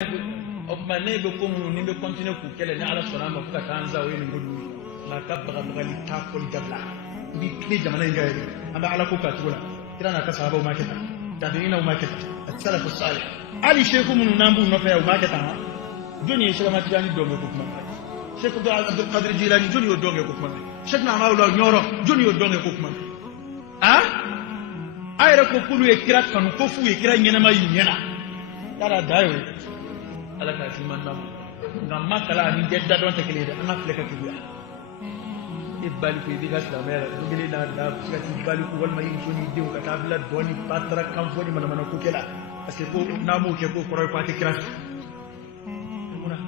o kuma ne be ko mun ni be continue ku kele ni ala sona ma ka kanza we ni gudu na ka baga magali ta ko jabla bi kidi jamana ngai anda ala ko ka tula tirana ka sahaba ma keta tabiina ma keta salaf salih ali sheikhu mun nambu no fa ma keta doni shela ma tijani do ko kuma sheikh abdul qadir jilani doni o do ko kuma sheikh na mawla nyoro doni o do ko kuma ayra ko kulu e kira kanu ko fu e kira nyena ma yinyena dara dayo ala ka timan nam ngamma kala ni dedda don te kele ana fleka tuya e bali ko diga sa mera ngeli da ka ti bali ko wal mayi joni dew ka tabla doni patra kam foni mana ko kela parce que ko namo ke ko koroy pati kira muna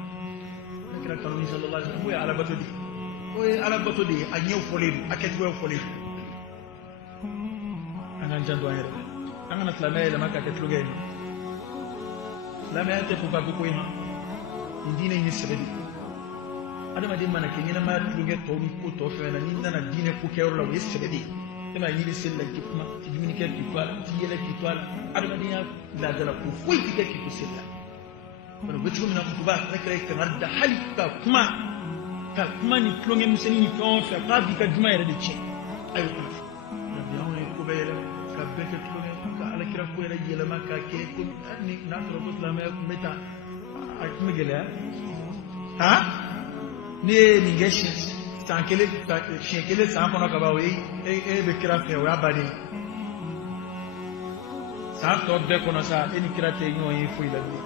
kira kanu sallallahu alaihi wasallam ya ala batodi o ala batodi a nyew fole aket wo fole ana njando ayre ana tlamela maka ketlugeni la me ate kuka ko ina ndine ni sebedi adama de mana ke nyina ma tluge to ni ko to fe na ni na dine ku ke orla wes sebedi ema ni bi sella ki kuma ti dimi ke ki twala ti yele ki twala adama de ya la dala ku fu ti ke ki ku sella bano betu mina ku ba na kare ka radda halika kuma ni tluge museni ni to fe ka bi ka juma yere de chi ayo ku rabbi awne ku bayela ka beke tluge ala kira ko yere yele maka ke ko ni na to ko la me meta ak migele ni ningeshi tankele shekele sa kono ka ba we e be kira fe wa bani sa to de kono sa eni kira te nyo yin fu ila ni